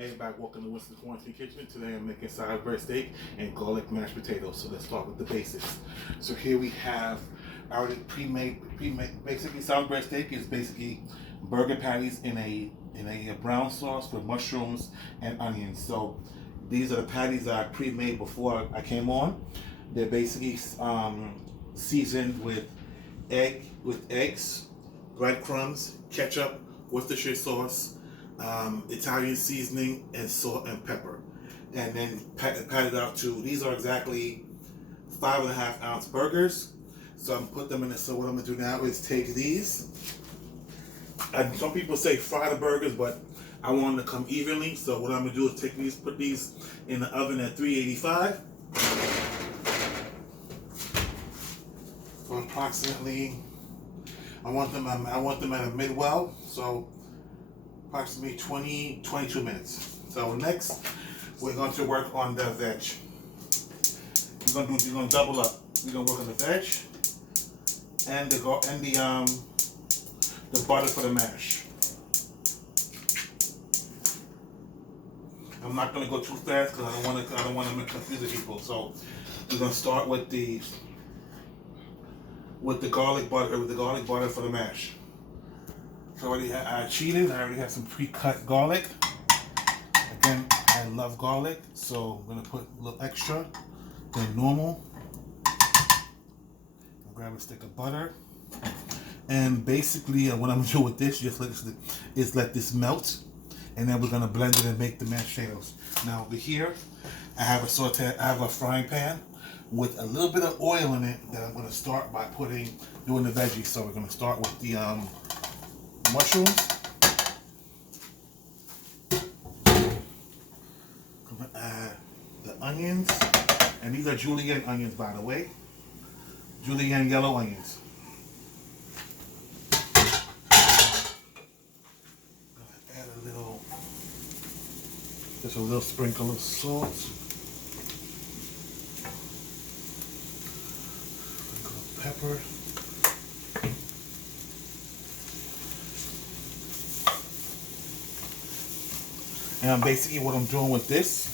Everybody walking the Winston Quarantine Kitchen. Today I'm making Salisbury steak and garlic mashed potatoes. So let's start with the basics. So here we have already pre-made. Basically, Salisbury steak is basically burger patties in a brown sauce with mushrooms and onions. So these are the patties that I pre-made before I came on. They're basically seasoned with eggs, breadcrumbs, ketchup, Worcestershire sauce, Italian seasoning, and salt and pepper, and then patted out to. These are exactly 5.5 ounce burgers. So I'm put them in. So what I'm gonna do now is take these. And some people say fry the burgers, but I want them to come evenly. So what I'm gonna do is take these, put these in the oven at 385 for approximately. I want them at a mid-well. So approximately 22 minutes. So next, we're going to work on the veg. We're going to double up. We're going to work on the veg and the butter for the mash. I'm not going to go too fast because I don't want to confuse the people. So we're going to start with the garlic butter for the mash. So I cheated. I already have some pre-cut garlic. Again, I love garlic, so I'm gonna put a little extra than normal. I'll grab a stick of butter, and basically, what I'm gonna do with this is let this melt, and then we're gonna blend it and make the mashed potatoes. Now over here, I have a frying pan with a little bit of oil in it that I'm gonna start by doing the veggies. So we're gonna start with the mushrooms. I'm gonna add the onions, and these are julienne onions, by the way. Julienne yellow onions. Gonna add just a little sprinkle of salt. Sprinkle of pepper. And basically what I'm doing with this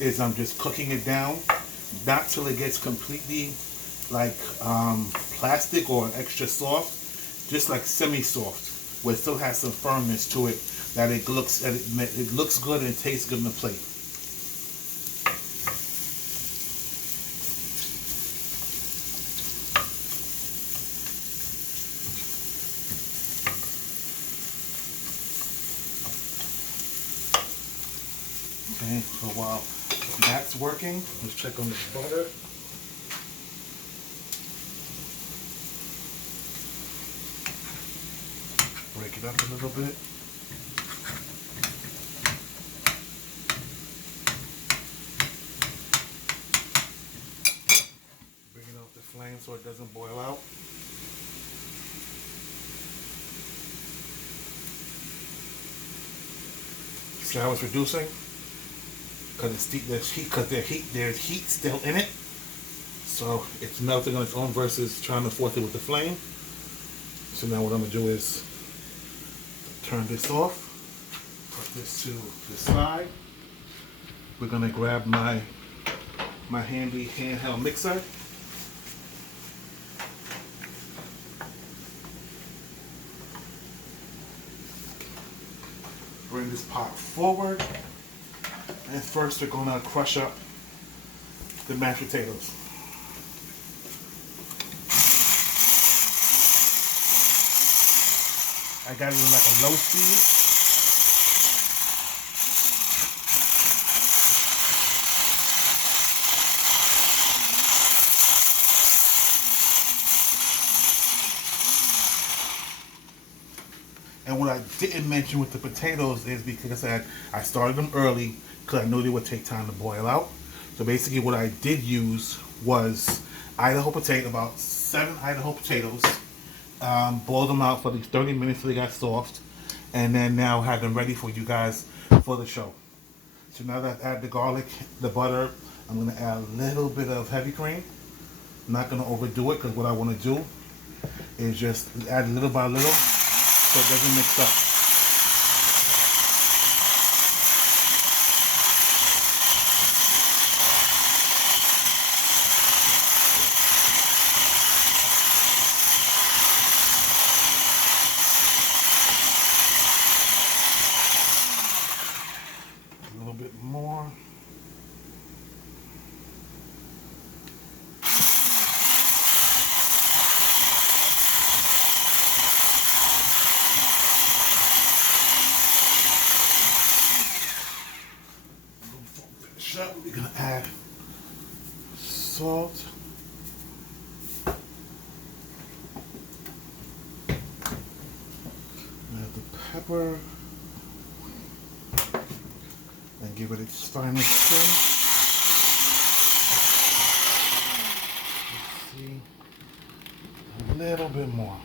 is I'm just cooking it down, not till it gets completely like plastic or extra soft, just like semi-soft, where it still has some firmness to it, that it looks good and it tastes good on the plate. Okay, so while that's working, let's check on this butter. Break it up a little bit. Bring it off the flame so it doesn't boil out. See how it's reducing? Because there's heat still in it, so it's melting on its own versus trying to force it with the flame. So now what I'm gonna do is turn this off, put this to the side. We're gonna grab my handy handheld mixer. Bring this pot forward. And first we're going to crush up the mashed potatoes. I got it in like a low speed. And what I didn't mention with the potatoes is because I started them early because I knew they would take time to boil out. So basically what I did use was about 7 Idaho potatoes, boiled them out for these 30 minutes so they got soft, and then now have them ready for you guys for the show. So now that I've added the garlic, the butter, I'm going to add a little bit of heavy cream. I'm not going to overdo it because what I want to do is just add little by little so it doesn't mix up. bit more. Finish up, we're gonna add salt. Add the pepper. And give it its final trim. Let's see, a little bit more.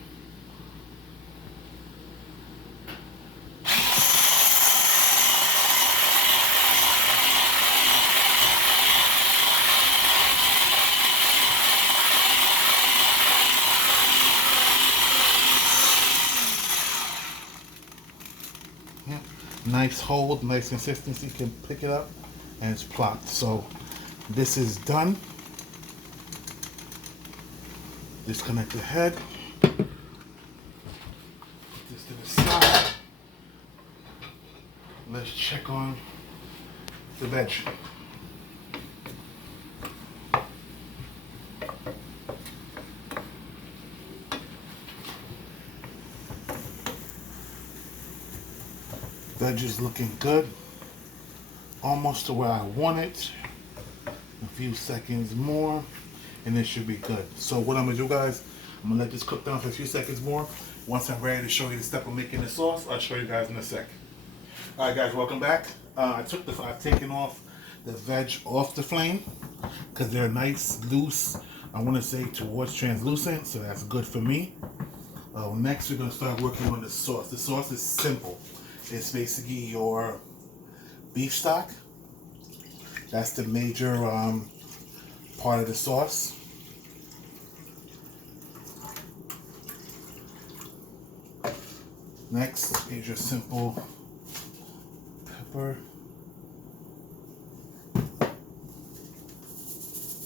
Yeah. Nice hold, nice consistency. You can pick it up and it's plopped. So this is done. Disconnect the head. Put this to the side. Let's check on the veg. Veg is looking good. Almost to where I want it. A few seconds more and it should be good. So what I'm gonna do, guys, I'm gonna let this cook down for a few seconds more. Once I'm ready to show you the step of making the sauce, I'll show you guys in a sec. All right, guys, welcome back. I've taken off the veg off the flame because they're nice, loose. I want to say towards translucent, so that's good for me. Next, we're gonna start working on the sauce. The sauce is simple. It's basically your beef stock. That's the major part of the sauce. Next is your simple pepper,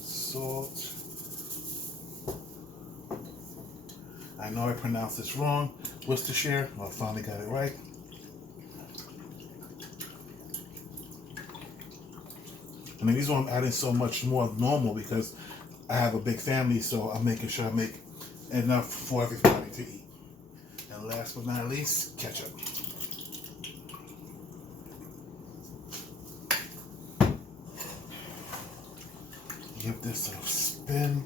salt. I know I pronounced this wrong. Worcestershire. Well, I finally got it right. And the reason why I'm adding so much more normal because I have a big family, so I'm making sure I make enough for everybody to eat. And last but not least, ketchup. Give this a spin.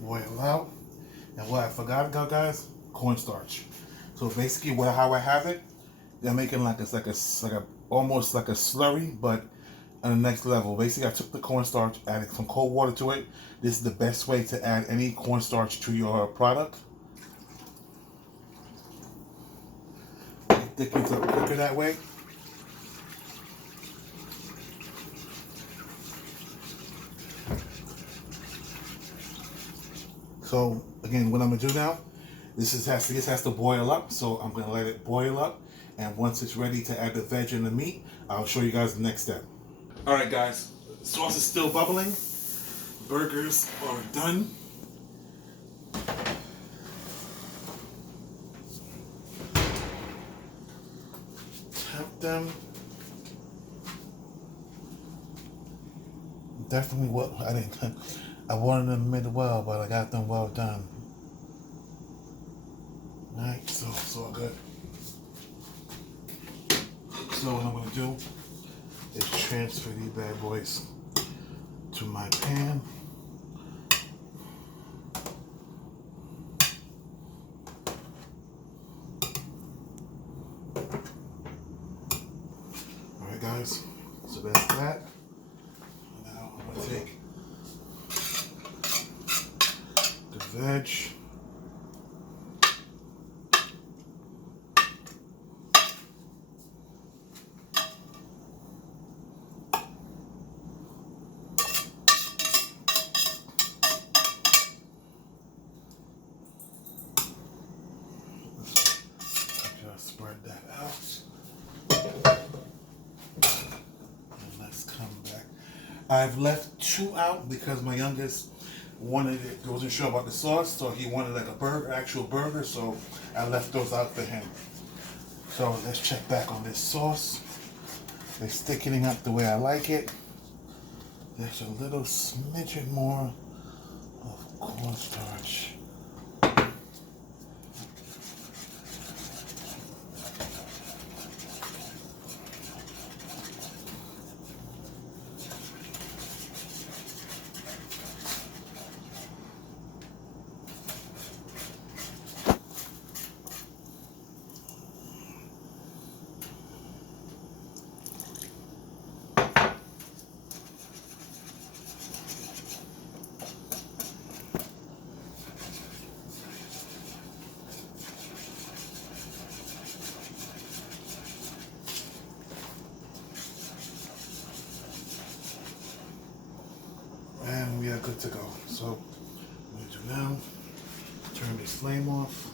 Boil out. And what I forgot about, guys, cornstarch. So basically, how I have it, they're making almost like a slurry, but on the next level. Basically, I took the cornstarch, added some cold water to it. This is the best way to add any cornstarch to your product. It thickens up quicker that way. So again, what I'm gonna do now, this has to boil up. So I'm gonna let it boil up, and once it's ready to add the veg and the meat, I'll show you guys the next step. All right, guys, sauce is still bubbling. Burgers are done. Temp them. Definitely what I didn't. I wanted them mid well, but I got them well done. Alright, so it's all good. So what I'm gonna do is transfer these bad boys to my pan. Alright, guys, so that's that. Now I'm gonna take the veg. Just spread that out. And let's come back. I've left 2 out because my youngest wanted it, wasn't sure about the sauce, so he wanted like a burger, actual burger, so I left those out for him. So let's check back on this sauce. It's thickening up the way I like it. There's a little smidgen more of cornstarch. And we are good to go. So what I do now, turn this flame off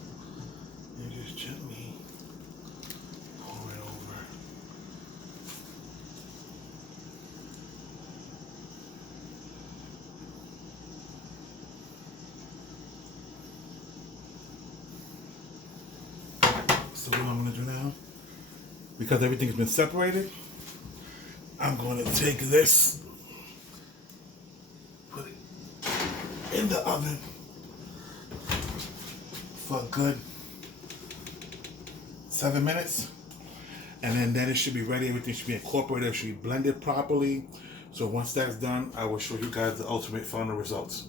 and just gently pour it over. So what I'm going to do now, because everything's been separated, I'm going to take this, put it in the oven for a good 7 minutes, and then it should be ready. Everything should be incorporated, it should be blended properly. So once that's done, I will show you guys the ultimate final results.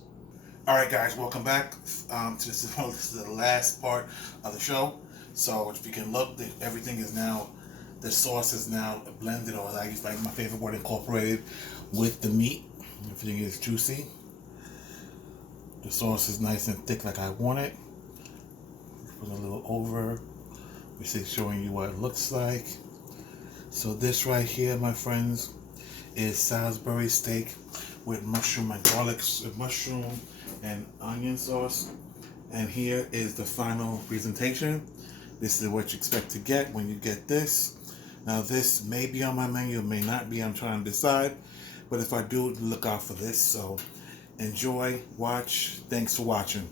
All right, guys, welcome back. This is the last part of the show. So if you can look, everything is now, the sauce is now blended, or like my favorite word, incorporated with the meat. Everything is juicy. The sauce is nice and thick like I want it. Put a little over. This is showing you what it looks like. So this right here, my friends, is Salisbury steak with mushroom and garlic, mushroom and onion sauce. And here is the final presentation. This is what you expect to get when you get this. Now this may be on my menu, may not be, I'm trying to decide. But if I do, look out for this. So enjoy, watch, thanks for watching.